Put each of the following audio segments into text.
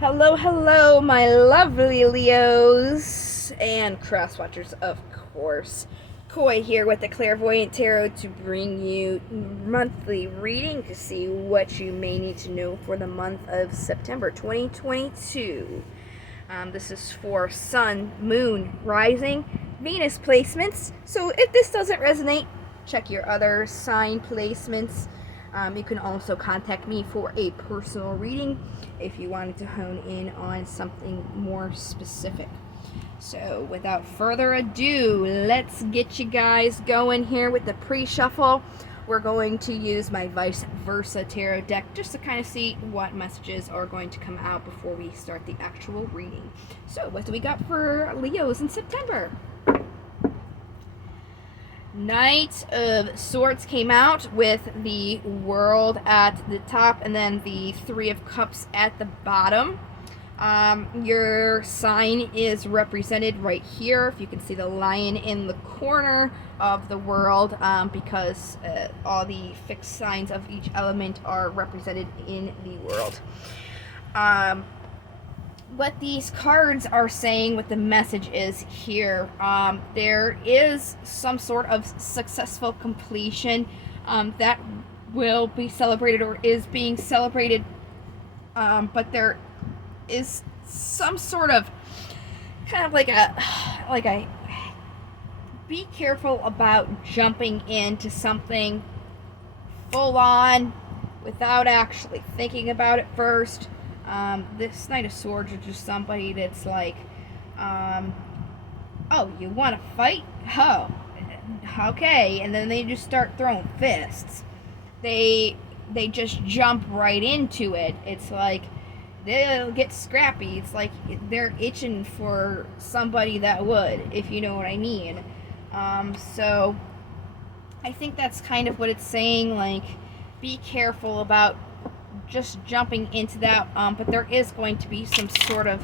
Hello, hello, my lovely Leos and cross watchers, of course. Koi here with the Clairvoyant Tarot to bring you monthly reading to see what you may need to know for the month of September 2022. This is for Sun, Moon, Rising, Venus placements. So if this doesn't resonate, check your other sign placements. You can also contact me for a personal reading if you wanted to hone in on something more specific. So without further ado, let's get you guys going here with the pre-shuffle. We're going to use my Vice Versa Tarot deck just to kind of see what messages are going to come out before we start the actual reading. So what do we got for Leos in September? Knight of Swords came out with the World at the top and then the Three of Cups at the bottom. Your sign is represented right here. If you can see the lion in the corner of the world, because all the fixed signs of each element are represented in the world. What these cards are saying, what the message is here, there is some sort of successful completion that will be celebrated or is being celebrated, but there is some sort of kind of like a be careful about jumping into something full on without actually thinking about it first. This Knight of Swords is just somebody that's like, oh, you want to fight? Oh, okay. And then they just start throwing fists. They just jump right into it. It's like they'll get scrappy. It's like they're itching for somebody that would, if you know what I mean. So I think that's kind of what it's saying. Like, be careful about just jumping into that, but there is going to be some sort of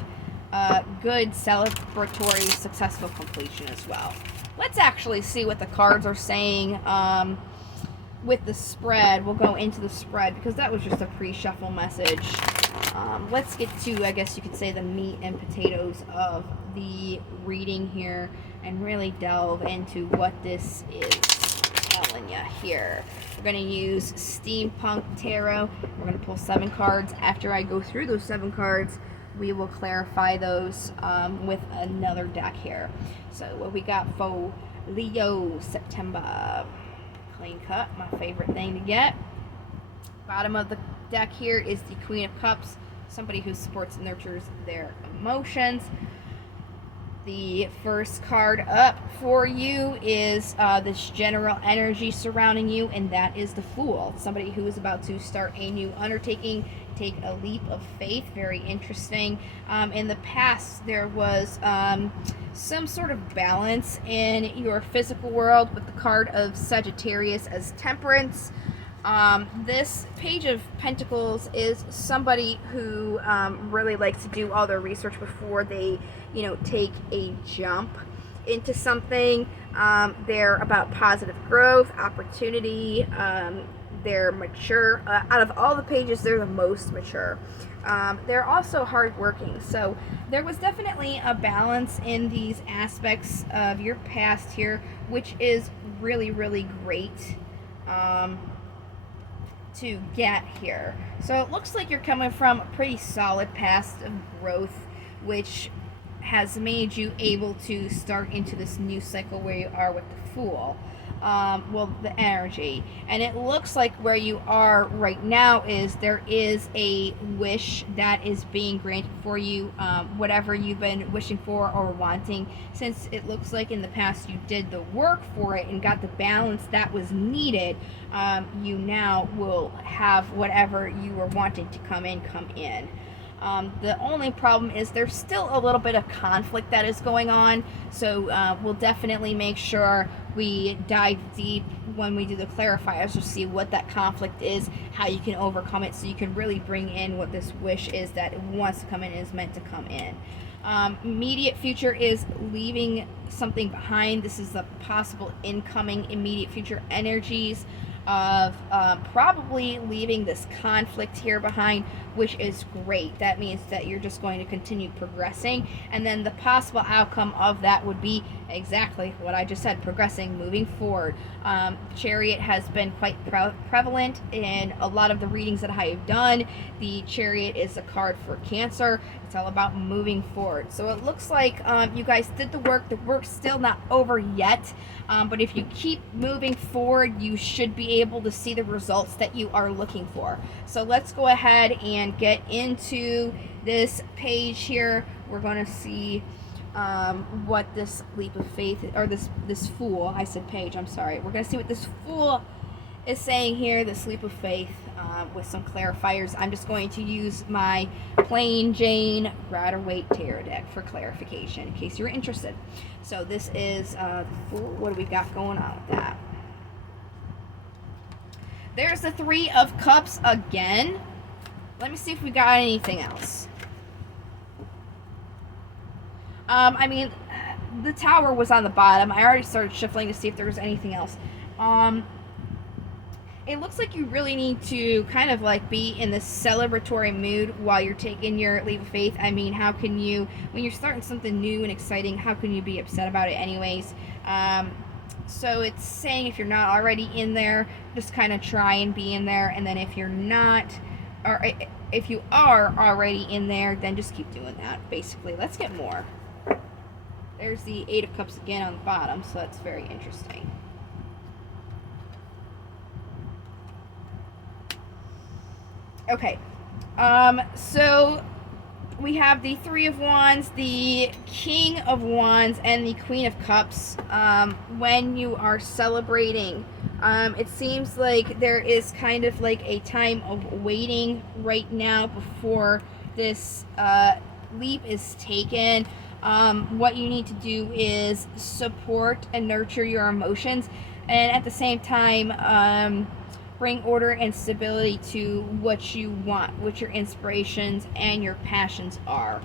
good celebratory successful completion as well. Let's actually see what the cards are saying with the spread. We'll go into the spread because that was just a pre-shuffle message. Let's get to, I guess you could say, the meat and potatoes of the reading here and really delve into what this is telling you here. We're going to use Steampunk Tarot. We're going to pull 7 cards. After I go through those 7 cards, we will clarify those with another deck here. So what we got for Leo September. Clean cut, my favorite thing to get. Bottom of the deck here is the Queen of Cups, somebody who supports and nurtures their emotions. The first card up for you is this general energy surrounding you, and that is the Fool. Somebody who is about to start a new undertaking, take a leap of faith. Very interesting. In the past, there was some sort of balance in your physical world with the card of Sagittarius as Temperance. This Page of Pentacles is somebody who really likes to do all their research before they, take a jump into something. They're about positive growth, opportunity. They're mature. Out of all the pages, they're the most mature. They're also hardworking. So there was definitely a balance in these aspects of your past here, which is really, really great. To get here. So it looks like you're coming from a pretty solid past of growth, which has made you able to start into this new cycle where you are with the Fool. The energy. And it looks like where you are right now is there is a wish that is being granted for you, whatever you've been wishing for or wanting, since it looks like in the past you did the work for it and got the balance that was needed. You now will have whatever you were wanting to come in. The only problem is there's still a little bit of conflict that is going on, so we'll definitely make sure we dive deep when we do the clarifiers to see what that conflict is, how you can overcome it, so you can really bring in what this wish is that it wants to come in and is meant to come in. Immediate future is leaving something behind. This is the possible incoming immediate future energies of probably leaving this conflict here behind which is great. That means that you're just going to continue progressing, and then the possible outcome of that would be exactly what I just said, progressing, moving forward. Chariot has been quite prevalent in a lot of the readings that I have done. The Chariot is a card for Cancer. It's all about moving forward. So it looks like you guys did the work. The work's still not over yet, but if you keep moving forward, you should be able to see the results that you are looking for. So let's go ahead and get into this page here. We're going to see what this leap of faith, or this fool, I said page, I'm sorry. We're going to see what this fool is saying here, this leap of faith, with some clarifiers. I'm just going to use my plain Jane Rider-Waite tarot deck for clarification in case you're interested. So this is the fool. What do we got going on with that? There's the Three of Cups again. Let me see if we got anything else. I mean, the Tower was on the bottom. I already started shuffling to see if there was anything else. It looks like you really need to kind of like be in this celebratory mood while you're taking your leap of faith. I mean, how can you, when you're starting something new and exciting, how can you be upset about it anyways? So it's saying if you're not already in there, just kind of try and be in there. And then if you're not, or if you are already in there, then just keep doing that, basically. Let's get more. There's the Eight of Cups again on the bottom, so that's very interesting. Okay, so we have the Three of Wands, the King of Wands, and the Queen of Cups. When you are celebrating, it seems like there is kind of like a time of waiting right now before this leap is taken. What you need to do is support and nurture your emotions, and at the same time, bring order and stability to what you want, what your inspirations and your passions are.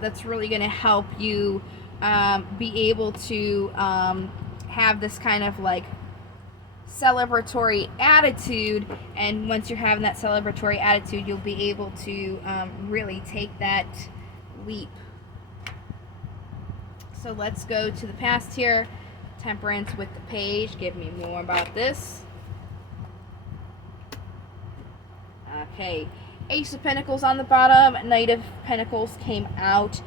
That's really going to help you be able to have this kind of like celebratory attitude, and once you're having that celebratory attitude, you'll be able to really take that leap. So let's go to the past here. Temperance with the Page. Give me more about this. Okay, Ace of Pentacles on the bottom, Knight of Pentacles came out.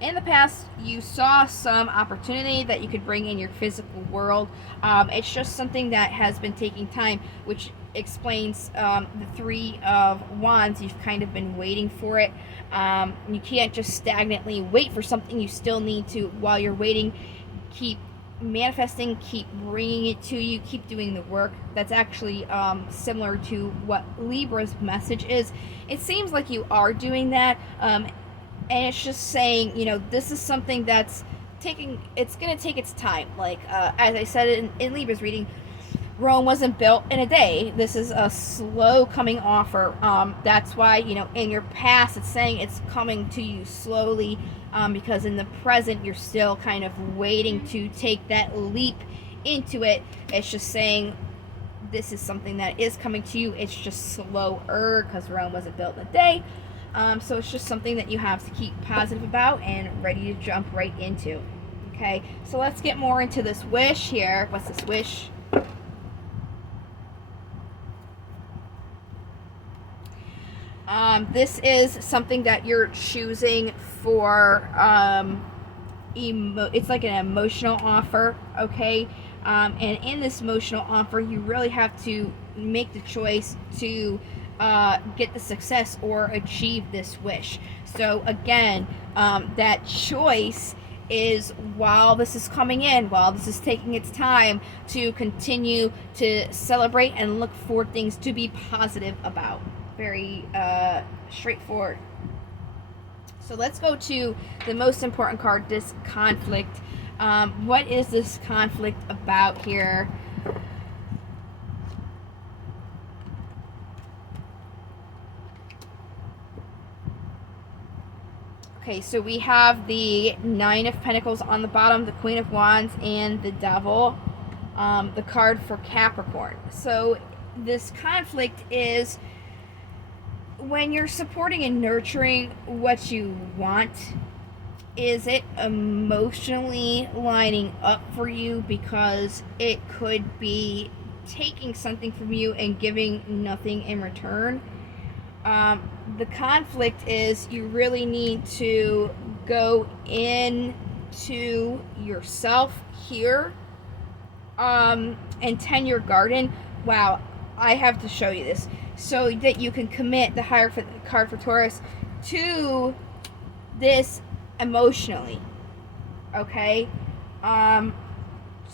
In the past, you saw some opportunity that you could bring in your physical world. It's just something that has been taking time, which explains the Three of Wands. You've kind of been waiting for it. You can't just stagnantly wait for something. You still need to, while you're waiting, keep manifesting, keep bringing it to you, keep doing the work. That's actually similar to what Libra's message is. It seems like you are doing that, and it's just saying, you know, this is something that's it's gonna take its time. Like as I said in Libra's reading, Rome wasn't built in a day. This is a slow coming offer. That's why, you know, in your past, it's saying it's coming to you slowly, because in the present, you're still kind of waiting to take that leap into it. It's just saying this is something that is coming to you. It's just slower because Rome wasn't built in a day. So it's just something that you have to keep positive about and ready to jump right into. Okay, so let's get more into this wish here. What's this wish? This is something that you're choosing for, it's like an emotional offer, okay? And in this emotional offer, you really have to make the choice to get the success or achieve this wish. So again, that choice is, while this is coming in, while this is taking its time, to continue to celebrate and look for things to be positive about. Very straightforward. So let's go to the most important card, this conflict. What is this conflict about here? Okay, so we have the Nine of Pentacles on the bottom, the Queen of Wands, and the Devil, the card for Capricorn. So this conflict is when you're supporting and nurturing what you want, is it emotionally lining up for you? Because it could be taking something from you and giving nothing in return. The conflict is you really need to go into yourself here, and tend your garden. Wow, I have to show you this so that you can commit the higher card for Taurus to this emotionally. Okay? So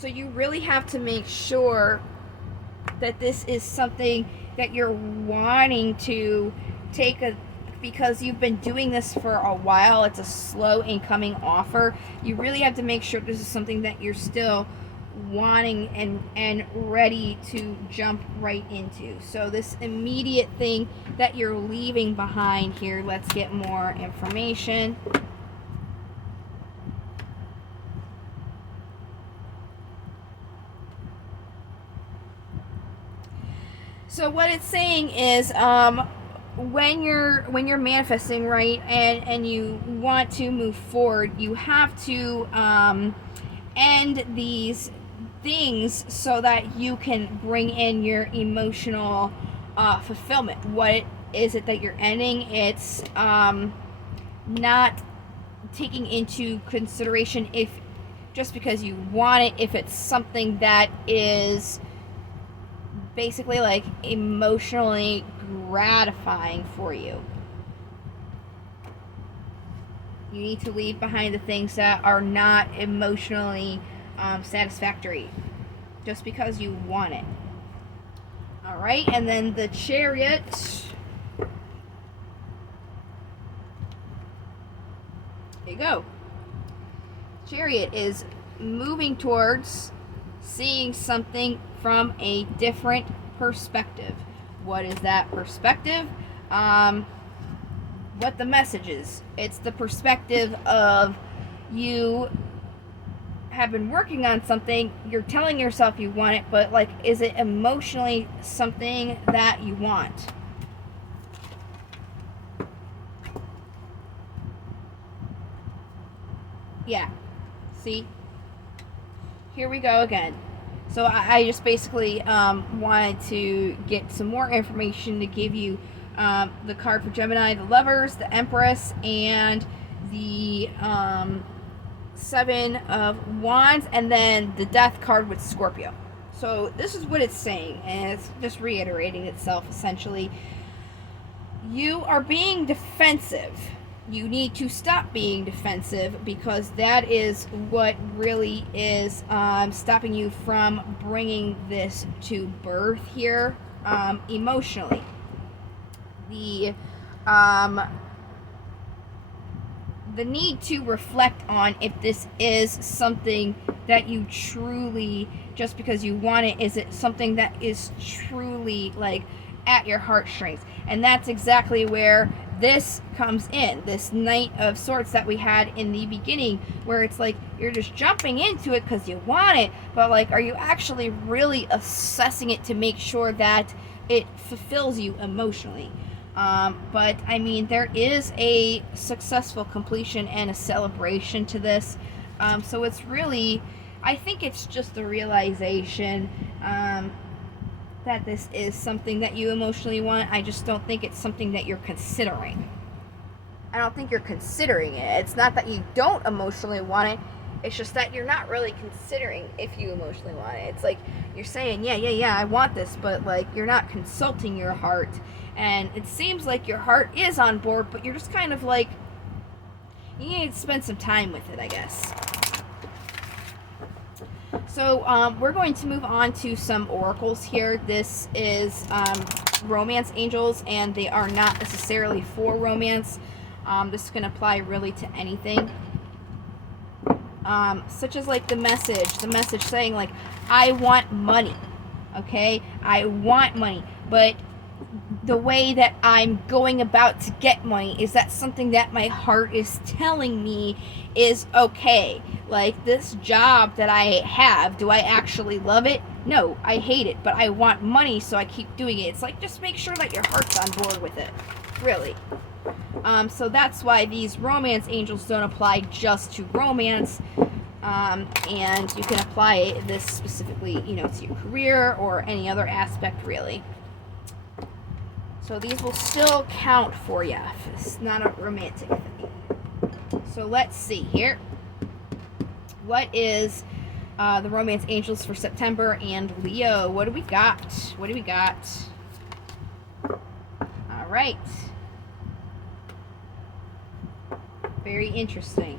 you really have to make sure that this is something that you're wanting to take because you've been doing this for a while. It's a slow incoming offer. You really have to make sure this is something that you're still wanting and ready to jump right into. So this immediate thing that you're leaving behind here, let's get more information. So what it's saying is when you're manifesting, right, and you want to move forward, you have to end these things so that you can bring in your emotional fulfillment. What is it that you're ending? It's not taking into consideration if just because you want it, if it's something that is basically like emotionally gratifying for you. You need to leave behind the things that are not emotionally satisfactory just because you want it. All right, and then the Chariot. There you go. Chariot is moving towards seeing something from a different perspective. What is that perspective? What the message is. It's the perspective of you have been working on something, you're telling yourself you want it, but like, is it emotionally something that you want? Yeah. See? Here we go again. So I just basically wanted to get some more information to give you the card for Gemini, the Lovers, the Empress, and the Seven of Wands, and then the Death card with Scorpio. So this is what it's saying, and it's just reiterating itself essentially. You are being defensive. You need to stop being defensive because that is what really is stopping you from bringing this to birth here emotionally. The need to reflect on if this is something that you truly, just because you want it, is it something that is truly like at your heartstrings? And that's exactly where this comes in, this Knight of Swords that we had in the beginning, where it's like you're just jumping into it because you want it, but like, are you actually really assessing it to make sure that it fulfills you emotionally? But I mean, there is a successful completion and a celebration to this, so it's really, I think it's just the realization that this is something that you emotionally want. I just don't think it's something that you're considering. I don't think you're considering it. It's not that you don't emotionally want it. It's just that you're not really considering if you emotionally want it. It's like you're saying, yeah, I want this, but like you're not consulting your heart. And it seems like your heart is on board, but you're just kind of like, you need to spend some time with it, I guess. So we're going to move on to some oracles here. This is romance angels, and they are not necessarily for romance. This can apply really to anything. Such as like the message saying like, I want money. Okay? I want money. But the way that I'm going about to get money, is that something that my heart is telling me is okay? Like this job that I have, do I actually love it? No, I hate it, but I want money, so I keep doing it. It's like, just make sure that your heart's on board with it. really. So that's why these romance angels don't apply just to romance. And you can apply this specifically, you know, to your career or any other aspect, really. So these will still count for you if it's not a romantic thing. So let's see here. What is the romance angels for September and Leo? What do we got? What do we got? All right. Very interesting.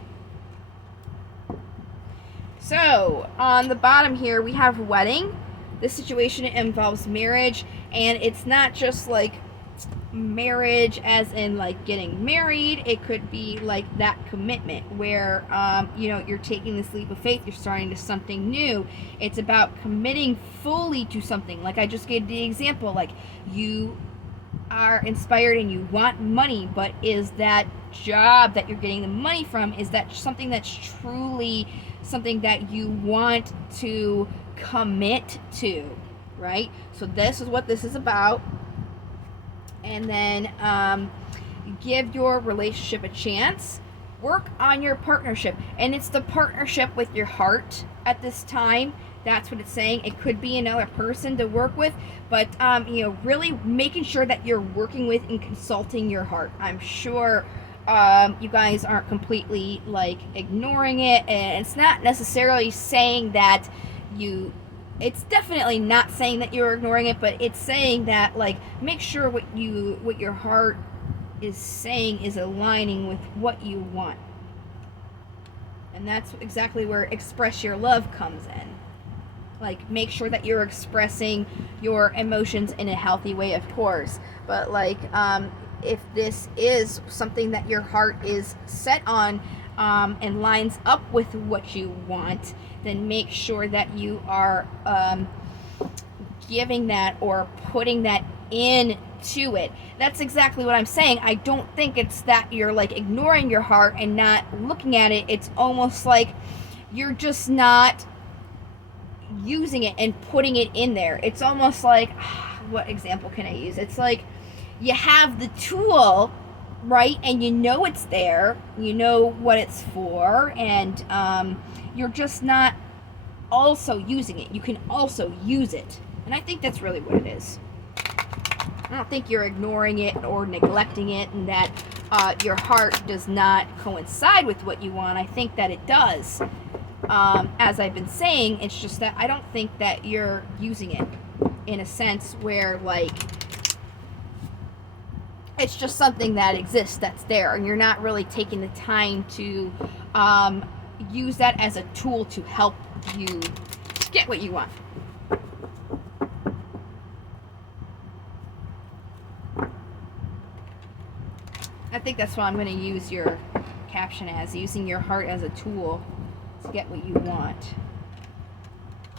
So, on the bottom here, we have wedding. This situation involves marriage, and it's not just like marriage as in like getting married. It could be like that commitment where, you know, you're taking this leap of faith, you're starting to something new. It's about committing fully to something. Like I just gave the example, like you are inspired and you want money, but is that job that you're getting the money from, is that something that's truly something that you want to commit to, right? So this is what this is about. And then give your relationship a chance. Work on your partnership, and it's the partnership with your heart at this time. That's what it's saying. It could be another person to work with, but you know, really making sure that you're working with and consulting your heart. I'm sure you guys aren't completely like ignoring it, and it's not necessarily saying that you, it's definitely not saying that you're ignoring it, but it's saying that like make sure what your heart is saying is aligning with what you want. And that's exactly where express your love comes in. Like make sure that you're expressing your emotions in a healthy way, of course, but like if this is something that your heart is set on and lines up with what you want, then make sure that you are giving that or putting that into it. That's exactly what I'm saying. I don't think it's that you're like ignoring your heart and not looking at it. It's almost like you're just not using it and putting it in there. It's almost like, what example can I use? It's like you have the tool, right, and you know it's there, you know what it's for, and you're just not also using it. You can also use it, and I think that's really what it is. I don't think you're ignoring it or neglecting it, and that your heart does not coincide with what you want. I think that it does. As I've been saying, it's just that I don't think that you're using it in a sense where like it's just something that exists, that's there, and you're not really taking the time to use that as a tool to help you get what you want. I think that's what I'm going to use your caption as, using your heart as a tool to get what you want.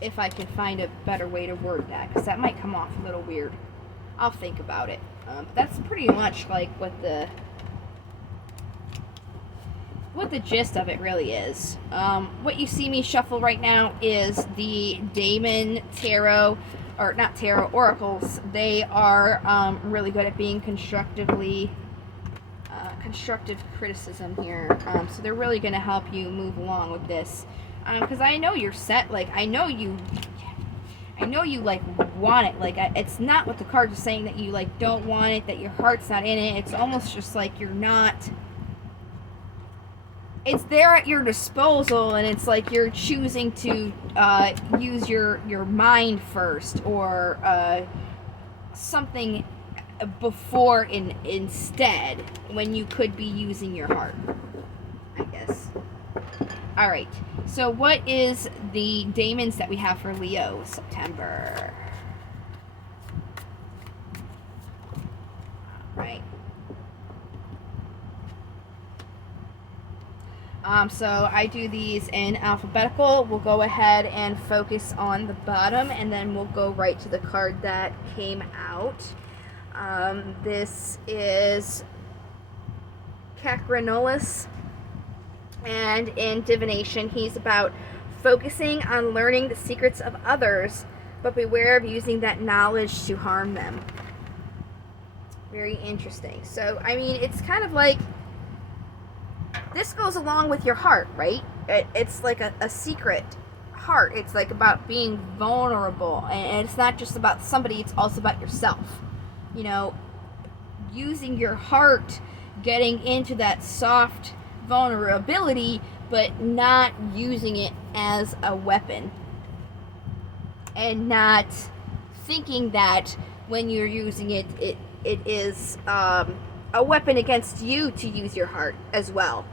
If I can find a better way to word that, because that might come off a little weird. I'll think about it. That's pretty much like what the gist of it really is. What you see me shuffle right now is the Damon Tarot, or not Tarot, Oracles. They are really good at being constructive criticism here. So they're really going to help you move along with this. Because I know you're set. Like, I know you like want it. Like, it's not what the cards are saying that you like don't want it, that your heart's not in it. It's almost just like you're not. It's there at your disposal, and it's like you're choosing to use your mind first, or something before instead, when you could be using your heart, I guess. All right. So what is the daemons that we have for Leo September? All right. So I do these in alphabetical. We'll go ahead and focus on the bottom, and then we'll go right to the card that came out. This is Cacranolus, and in divination, he's about focusing on learning the secrets of others, but beware of using that knowledge to harm them. Very interesting. So, I mean, it's kind of like, this goes along with your heart, right? It's like a secret heart. It's like about being vulnerable. And it's not just about somebody, it's also about yourself. You know, using your heart, getting into that soft vulnerability, but not using it as a weapon. And not thinking that when you're using it, it is a weapon against you to use your heart as well.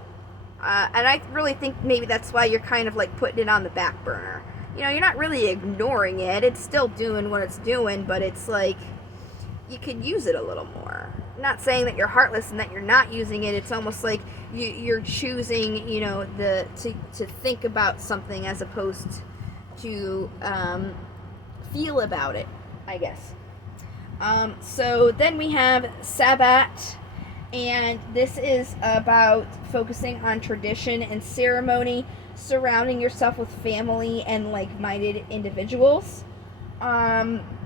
And I really think maybe that's why you're kind of like putting it on the back burner. You know, you're not really ignoring it. It's still doing what it's doing, but it's like you could use it a little more. I'm not saying that you're heartless and that you're not using it. It's almost like you're choosing, you know, to think about something as opposed to feel about it, I guess. So then we have Sabbat, and this is about focusing on tradition and ceremony, surrounding yourself with family and like-minded individuals.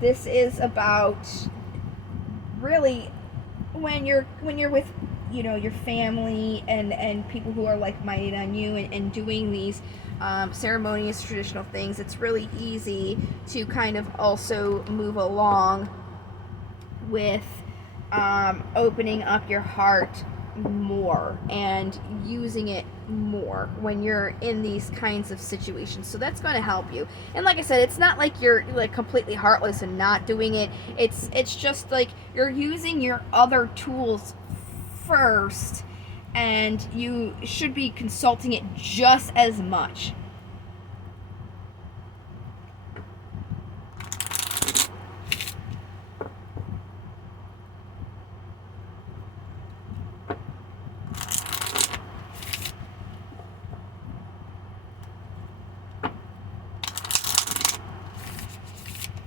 This is about really when you're with, you know, your family and people who are like-minded on you, and doing these ceremonious traditional things. It's really easy to kind of also move along with opening up your heart more and using it more when you're in these kinds of situations. So that's going to help you. And like I said, it's not like you're like completely heartless and not doing it. It's just like you're using your other tools first, and you should be consulting it just as much.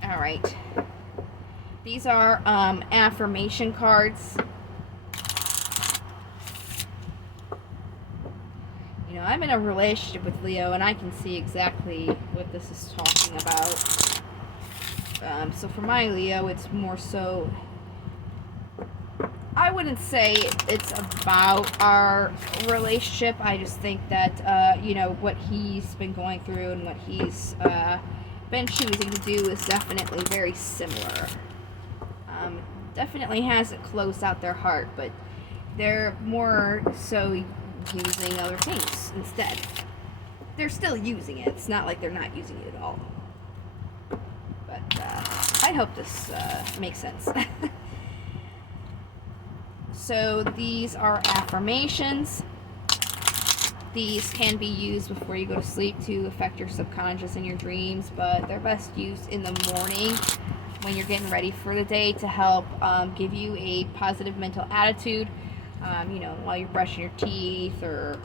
All right. These are affirmation cards. You know, I'm in a relationship with Leo, and I can see exactly what this is talking about. So for my Leo, it's more so, I wouldn't say it's about our relationship. I just think that, you know, what he's been going through and what he's been choosing to do is definitely very similar. Definitely hasn't closed out their heart, but they're more so using other things instead. They're still using it. It's not like they're not using it at all. But I hope this makes sense. So these are affirmations. These can be used before you go to sleep to affect your subconscious and your dreams, but they're best used in the morning when you're getting ready for the day to help give you a positive mental attitude. You know, while you're brushing your teeth or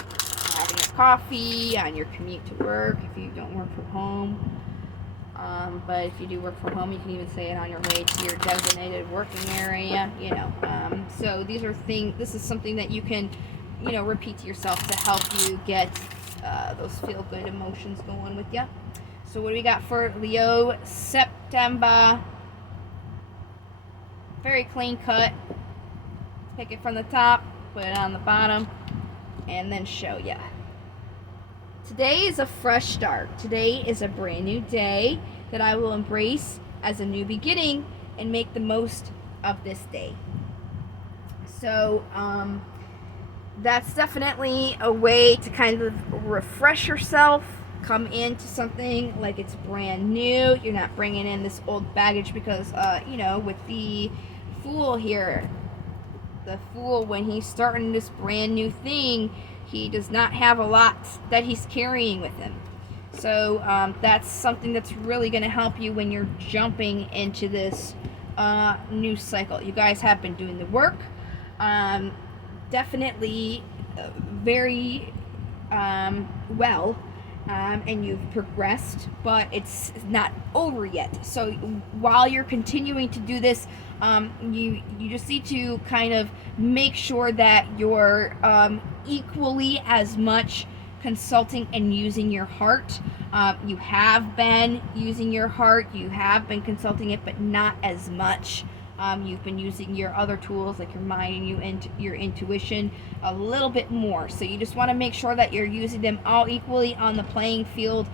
having your coffee, on your commute to work if you don't work from home. But if you do work from home, you can even say it on your way to your designated working area, you know. So these are this is something that you can, you know, repeat to yourself to help you get those feel-good emotions going with you. So what do we got for Leo September? Very clean cut. Pick it from the top, put it on the bottom, and then show ya. Today is a fresh start. Today is a brand new day that I will embrace as a new beginning and make the most of this day. So, that's definitely a way to kind of refresh yourself, come into something like it's brand new. You're not bringing in this old baggage because, you know, with the Fool here, the Fool, when he's starting this brand new thing, he does not have a lot that he's carrying with him. So that's something that's really going to help you when you're jumping into this new cycle. You guys have been doing the work. Definitely very well, and you've progressed, but it's not over yet. So while you're continuing to do this, you just need to kind of make sure that you're equally as much consulting and using your heart. You have been using your heart, you have been consulting it, but not as much You've been using your other tools like your mind and your intuition a little bit more. So you just want to make sure that you're using them all equally on the playing field.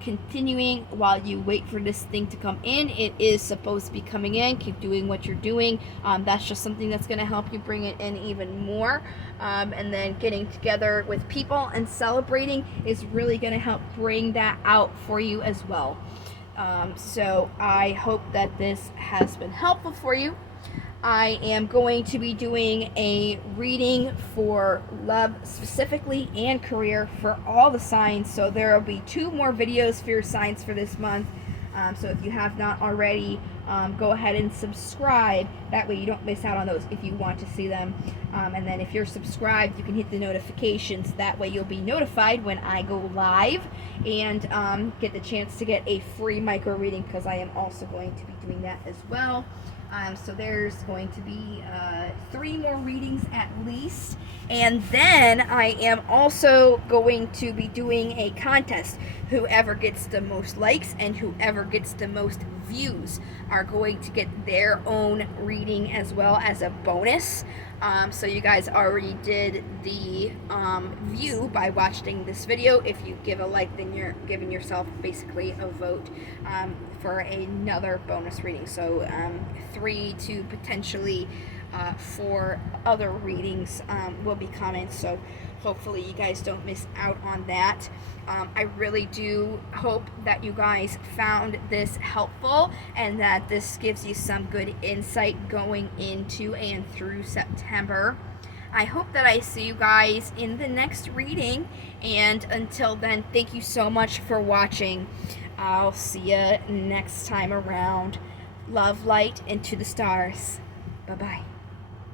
Continuing while you wait for this thing to come in. It is supposed to be coming in. Keep doing what you're doing. That's just something that's going to help you bring it in even more. And then getting together with people and celebrating is really going to help bring that out for you as well. So I hope that this has been helpful for you. I am going to be doing a reading for love specifically and career for all the signs. So there will be 2 more videos for your signs for this month. So if you have not already, go ahead and subscribe. That way you don't miss out on those if you want to see them. And then if you're subscribed, you can hit the notifications. That way you'll be notified when I go live and get the chance to get a free micro reading, because I am also going to be doing that as well. So there's going to be 3 more readings at least. And then I am also going to be doing a contest. Whoever gets the most likes and whoever gets the most views are going to get their own reading as well as a bonus. So you guys already did the view by watching this video. If you give a like, then you're giving yourself basically a vote for another bonus reading. So 3 to potentially 4 other readings will be coming. So hopefully you guys don't miss out on that. I really do hope that you guys found this helpful and that this gives you some good insight going into and through September. I hope that I see you guys in the next reading, and until then, thank you so much for watching. I'll see you next time around. Love, light, and to the stars. Bye-bye.